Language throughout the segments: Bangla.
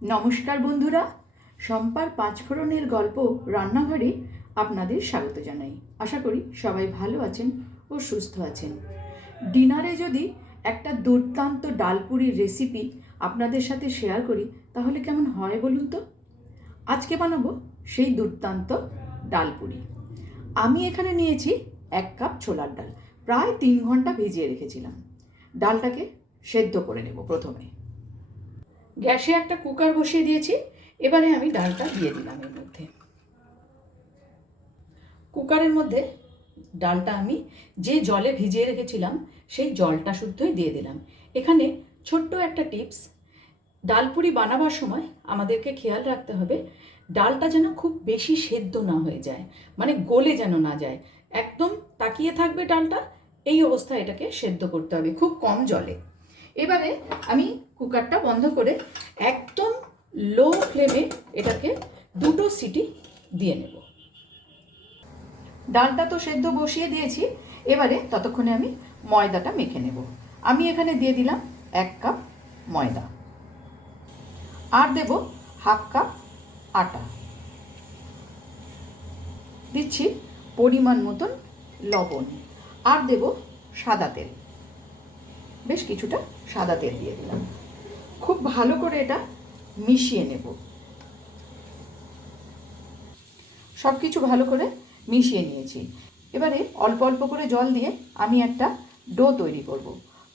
নমস্কার বন্ধুরা, শম্পার পাঁচফোড়নের গল্প রান্নাঘরে আপনাদের স্বাগত জানাই। আশা করি সবাই ভালো আছেন ও সুস্থ আছেন। ডিনারে যদি একটা দুর্দান্ত ডালপুরির রেসিপি আপনাদের সাথে শেয়ার করি তাহলে কেমন হয় বলুন তো? আজকে বানাবো সেই দুর্দান্ত ডালপুরি। আমি এখানে নিয়েছি 1 কাপ ছোলার ডাল, প্রায় 3 ঘন্টা ভিজিয়ে রেখেছিলাম। ডালটাকে সেদ্ধ করে নেব। প্রথমে গ্যাসে একটা কুকার বসিয়ে দিয়েছি। এবারে আমি ডালটা দিয়ে দিলাম এর মধ্যে। কুকারের মধ্যে ডালটা আমি যে জলে ভিজিয়ে রেখেছিলাম সেই জলটা শুদ্ধই দিয়ে দিলাম। এখানে ছোট্ট একটা টিপস, ডালপুরি বানাবার সময় আমাদেরকে খেয়াল রাখতে হবে ডালটা যেন খুব বেশি সেদ্ধ না হয়ে যায়, মানে গলে যেন না যায়। একদম তাকিয়ে থাকবে ডালটা, এই অবস্থায় এটাকে সেদ্ধ করতে হবে খুব কম জলে। এবারে আমি কুকারটা বন্ধ করে একদম লো ফ্লেমে এটাকে 2টো সিটি দিয়ে নেব। ডালটা তো সেদ্ধ বসিয়ে দিয়েছি, এবারে ততক্ষণে আমি ময়দাটা মেখে নেব। আমি এখানে দিয়ে দিলাম 1 কাপ ময়দা, আর দেব 1/2 কাপ আটা, দিচ্ছি পরিমাণ মতন লবণ, আর দেব সাদা তেল। বেশ কিছুটা সাদা তেল দিয়ে দিলাম। খুব ভালো করে এটা মিশিয়ে নেব। সব কিছু ভালো করে মিশিয়ে নিয়েছি। এবারে অল্প অল্প করে জল দিয়ে আমি একটা ডো তৈরি করব।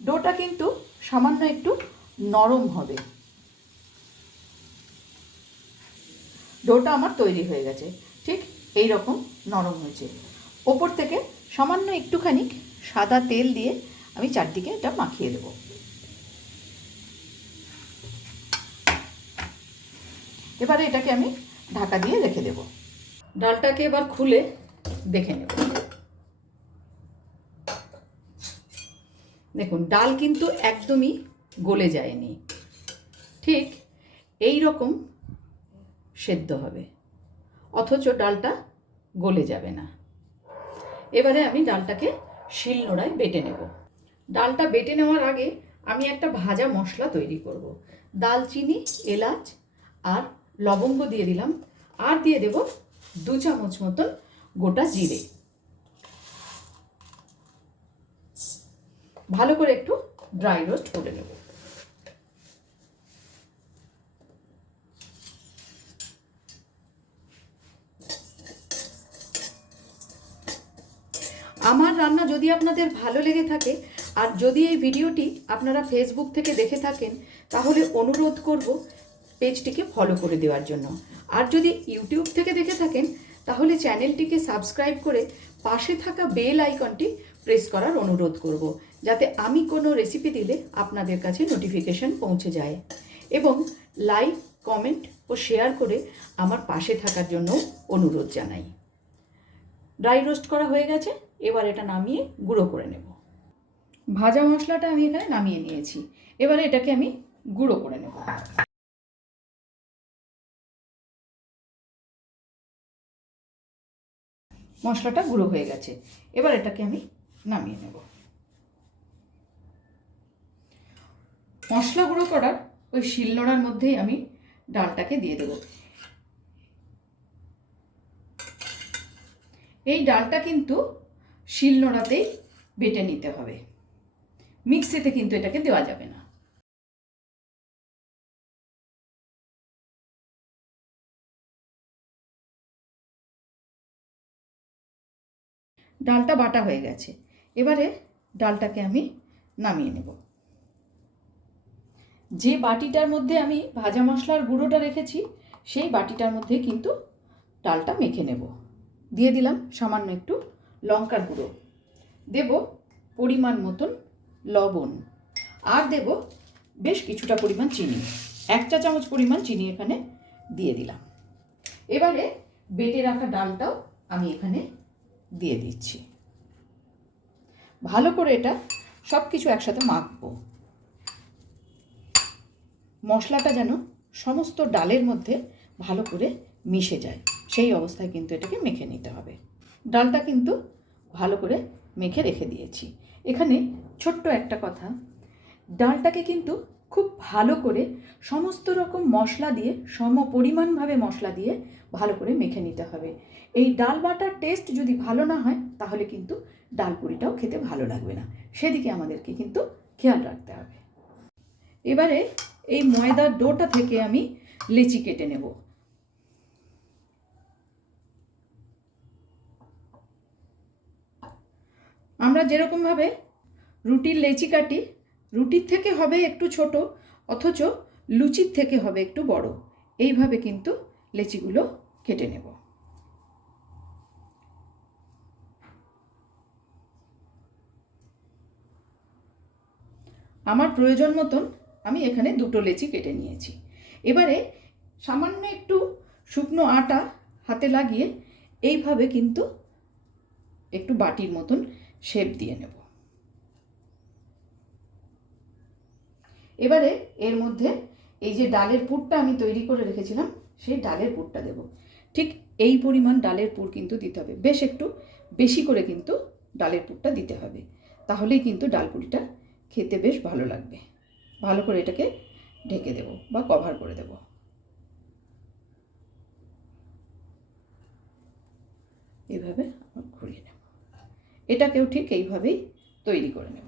ডোটা কিন্তু সামান্য একটু নরম হবে। ডোটা আমার তৈরি হয়ে গেছে, ঠিক এই রকম নরম হয়েছে। ওপর থেকে সামান্য একটুখানি সাদা তেল দিয়ে আমি চারদিকে এটা মাখিয়ে দেব। এবারে এটাকে আমি ঢাকা দিয়ে রেখে দেব। ডালটাকে এবার খুলে দেখে নেব। দেখুন, ডাল কিন্তু একদমই গলে যায়নি, ঠিক এই রকম সেদ্ধ হবে, অথচ ডালটা গলে যাবে না। এবারে আমি ডালটাকে শিলনোড়ায় বেটে নেব। ডালটা বেটে নেওয়ার আগে আমি একটা ভাজা মশলা তৈরি করব। দালচিনি, এলাচ আর লবঙ্গ দিয়ে দিলাম, আর দিয়ে দেব 2 চামচ মতন গোটা জিরে। ভালো করে একটু ড্রাই রোস্ট করে নেব। আমার রান্না যদি আপনাদের ভালো লেগে থাকে, আর যদি এই ভিডিওটি আপনারা ফেসবুক থেকে দেখে থাকেন, তাহলে অনুরোধ করব পেজটিকে ফলো করে দেওয়ার জন্য। আর যদি ইউটিউব থেকে দেখে থাকেন, তাহলে চ্যানেলটিকে সাবস্ক্রাইব করে পাশে থাকা বেল আইকনটি প্রেস করার অনুরোধ করব, যাতে আমি কোনো রেসিপি দিলে আপনাদের কাছে নোটিফিকেশন পৌঁছে যায়। এবং লাইক, কমেন্ট ও শেয়ার করে আমার পাশে থাকার জন্য অনুরোধ জানাই। ড্রাই রোস্ট করা হয়ে গেছে, এবার এটা নামিয়ে গুঁড়ো করে নেব। ভাজা মশলাটা আমি এখানে নামিয়ে নিয়েছি। এবারে এটাকে আমি গুঁড়ো করে নেব। মশলাটা গুঁড়ো হয়ে গেছে, এবার এটাকে আমি নামিয়ে নেব। মশলা গুঁড়ো করার ওই শিলনোড়ার মধ্যেই আমি ডালটাকে দিয়ে দেব। এই ডালটা কিন্তু শিলনোড়াতেই বেটে নিতে হবে, মিক্সিতে কিন্তু এটাকে দেওয়া যাবে না। ডালটা বাটা হয়ে গেছে, এবারে ডালটাকে আমি নামিয়ে নেব। যে বাটিটার মধ্যে আমি ভাজা মশলার গুঁড়োটা রেখেছি, সেই বাটিটার মধ্যে কিন্তু ডালটা মেখে নেব। দিয়ে দিলাম সামান্য একটু লঙ্কার গুঁড়ো, দেব পরিমাণ মতন লবণ, আর দেব বেশ কিছুটা পরিমাণ চিনি। 1 চা চামচ পরিমাণ চিনি এখানে দিয়ে দিলাম। এবারে বেটে রাখা ডালটাও আমি এখানে দিয়ে দিচ্ছি। ভালো করে এটা সব কিছু একসাথে মাখবো। মশলাটা যেন সমস্ত ডালের মধ্যে ভালো করে মিশে যায়, সেই অবস্থায় কিন্তু এটাকে মেখে নিতে হবে। ডালটা কিন্তু ভালো করে মেখে রেখে দিয়েছি। এখানে ছোট্ট একটা কথা, ডালটাকে কিন্তু খুব ভালো করে সমস্ত রকম মশলা দিয়ে সম পরিমাণভাবে মশলা দিয়ে ভালো করে মেখে নিতে হবে। এই ডাল বাটার টেস্ট যদি ভালো না হয় তাহলে কিন্তু ডাল পুরিটাও খেতে ভালো লাগবে না, সেদিকে আমাদেরকে কিন্তু খেয়াল রাখতে হবে। এবারে এই ময়দার ডোটা থেকে আমি লেচি কেটে নেব। আমরা যেরকমভাবে রুটির লেচি কাটি, রুটির থেকে হবে একটু ছোট, অথচ লুচির থেকে হবে একটু বড়, এইভাবে কিন্তু লেচিগুলো কেটে নেব। আমার প্রয়োজন মতন আমি এখানে দুটো লেচি কেটে নিয়েছি। এবারে সামান্য একটু শুকনো আটা হাতে লাগিয়ে এইভাবে কিন্তু একটু বাটির মতন শেপ দিয়ে নেব। এবারে এর মধ্যে এই যে ডালের পুরটা আমি তৈরি করে রেখেছিলাম, সেই ডালের পুরটা দেব। ঠিক এই পরিমাণ ডালের পুর কিন্তু দিতে হবে, বেশ একটু বেশি করে কিন্তু ডালের পুরটা দিতে হবে, তাহলেই কিন্তু ডাল পুরিটা খেতে বেশ ভালো লাগবে। ভালো করে এটাকে ঢেকে দেব বা কভার করে দেব। এইভাবে ঘুরিয়ে নেব। এটাকেও ঠিক এইভাবেই তৈরি করে নেব।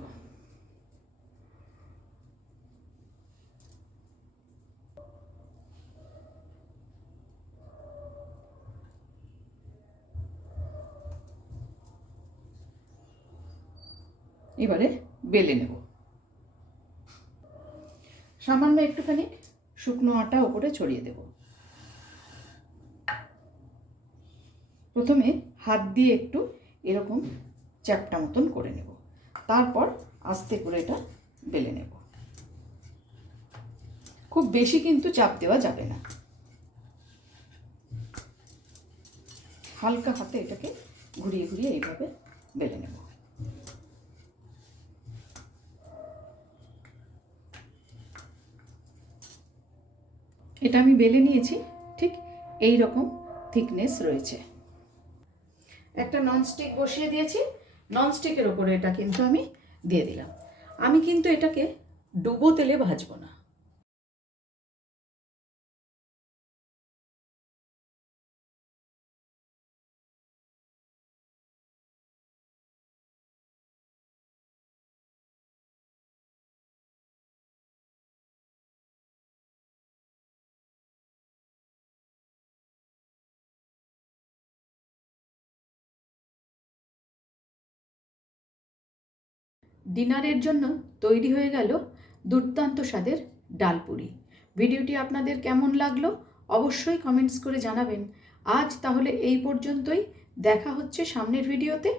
এবারে বেলে নেব। সামান্য একটুখানি শুকনো আটা ওপরে ছড়িয়ে দেব। প্রথমে হাত দিয়ে একটু এরকম চ্যাপটা মতন করে নেব, তারপর আস্তে করে এটা বেলে নেব। খুব বেশি কিন্তু চাপ দেওয়া যাবে না, হালকা হাতে এটাকে ঘুরিয়ে ঘুরিয়ে এইভাবে বেলে নেব। এটা আমি বেলে নিয়েছি, ঠিক এই রকম থিকনেস রয়েছে। একটা ননস্টিক বসিয়ে দিয়েছি, ননস্টিকের ওপরে এটা কিন্তু আমি দিয়ে দিলাম। আমি কিন্তু এটাকে ডুবো তেলে ভাজবো না। ডিনারের জন্য তৈরি হয়ে গেল দুর্দান্ত স্বাদের ডালপুরি। ভিডিওটি আপনাদের কেমন লাগলো অবশ্যই কমেন্টস করে জানাবেন। আজ তাহলে এই পর্যন্তই, দেখা হচ্ছে সামনের ভিডিওতে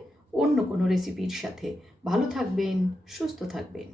অন্য কোনো রেসিপির সাথে। ভালো থাকবেন, সুস্থ থাকবেন।